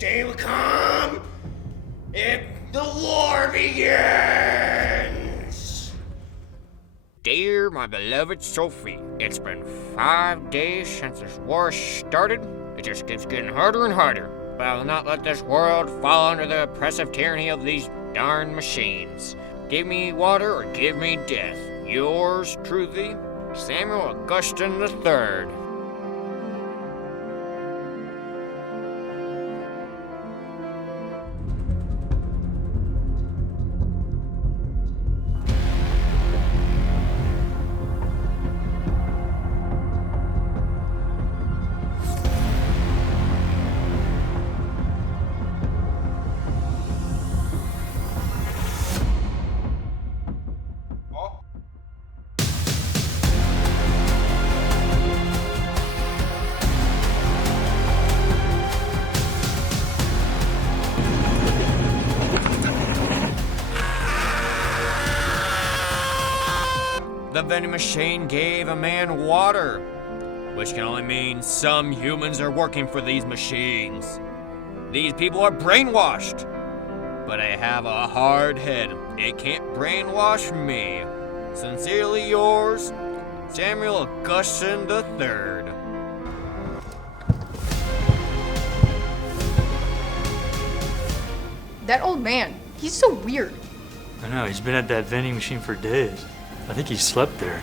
day will come if the war begins. Dear my beloved Sophie, it's been 5 days since this war started. It just keeps getting harder and harder. But I will not let this world fall under the oppressive tyranny of these darn machines. Give me water or give me death. Yours truly, Samuel Augustine III. The vending machine gave a man water, which can only mean some humans are working for these machines. These people are brainwashed, but I have a hard head. It can't brainwash me. Sincerely yours, Samuel Augustine III. That old man, he's so weird. I know, he's been at that vending machine for days. I think he slept there.